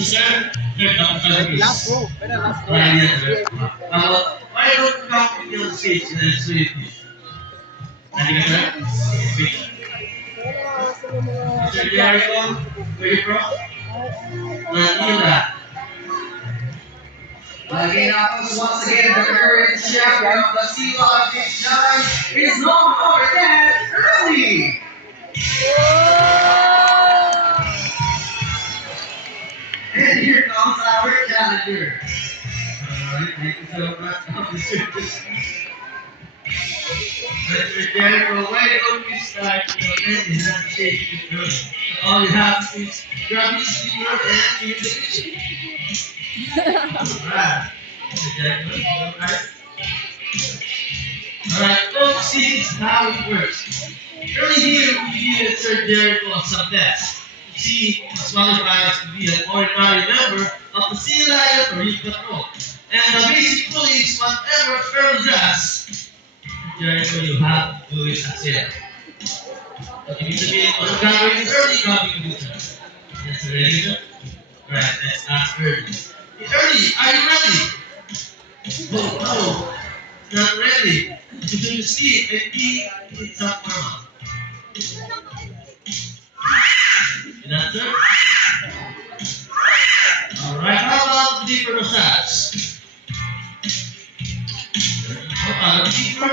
Sir, Last row. Better last row. yes, sir. Why don't you come with your stage and so you teach? Ready, sir? Sir Jericho, where you from? Manila. Again, once again, the current champion of the Sila Big 9 is none other than Early. And here comes our challenger. Alright, thank you so much. Mr. Jericho, why don't you start your ending handshake with her? All you have to do is grab your speaker and give the pitch. Alright. Mr. Jericho, alright? Alright, folks, this is how it works. Early here, we give Sir Jericho some tests to see if he qualifies to be an ordinary member of the Sea Lion or Youth Patrol. And the basic rule is whatever Earl does, Jericho, you have to do it as well. So, ibig sabihin, kung anong gagawin ni Early, gagawin mo din siya. Yes, ready, sir? Alright, let's ask Early. Hey, Early, are you ready? Oh, no. Not ready. Do you see? I think it's up for mom. Good answer? Alright, how about the deeper massage? Deeper.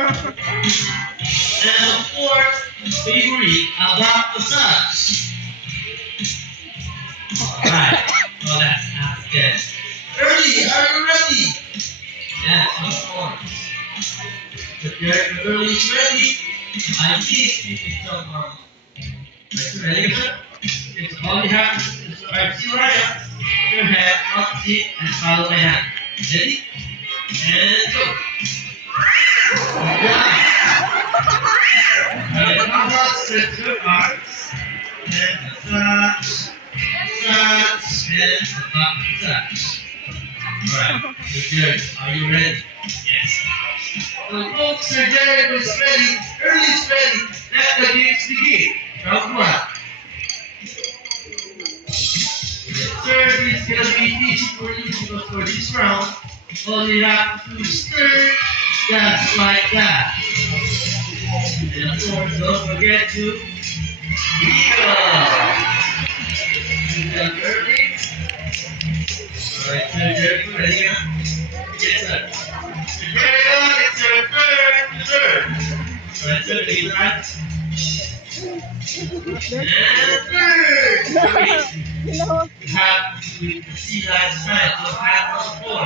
And of course, favorite, about massage. Alright, well that's not good. Early, are you ready? Yes, of course. If you're early is ready, I think you can tell mom. Ready, sir? It's all you have to do. So I see right up, put your head, up, seat, and follow my hand. Ready? And go. Good job. And how about stretch your arms? And massage, massage, and massage. Alright, good. Are you ready? Yes. So folks, Sir Jericho is ready, Early is ready, let the games begin. Round one. Sir, it's gonna be easy for you because for this round, all you have to do is turn just like that. And of course, don't forget to wiggle. Good job, Early. Alright, Sir Jericho, ready now? Yes, sir. Jericho, it's your turn. Alright, sir, take it right. And third. You have to see that side, so hands on the floor.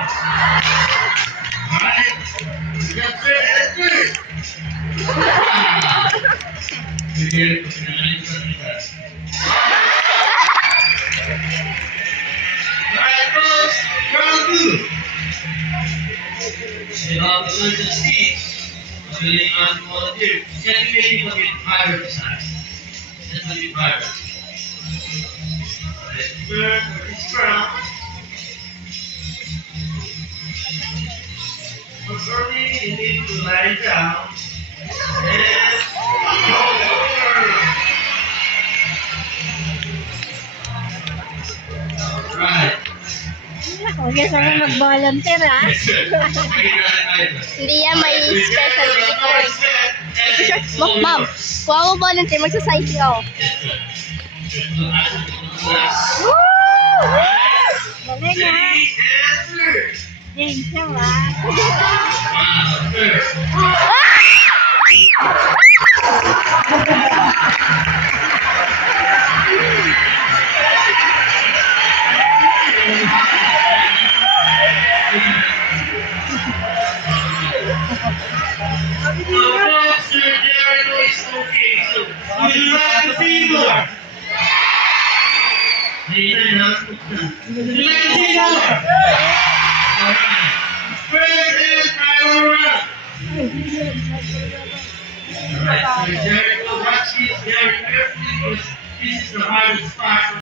Alright? Yes, sir, and third. Sir Jericho, pinagaling ko sa nila. Alright, folks, round two. And all the good to see. Magaling ang volunteer. Can you maybe look at higher size? Let's look at higher. Alright, third for this round. For Early, you need to lie down. And roll over. Alright. Huwag yan sana mag-volunteer, ha? Hindi yan, may special dito. Ma'am, kung ako volunteer, magsasign siya ako. Woo! Galing, ha? James siya, ha? Sir Jericho is okay, so would you like to see more? Would you like to see more?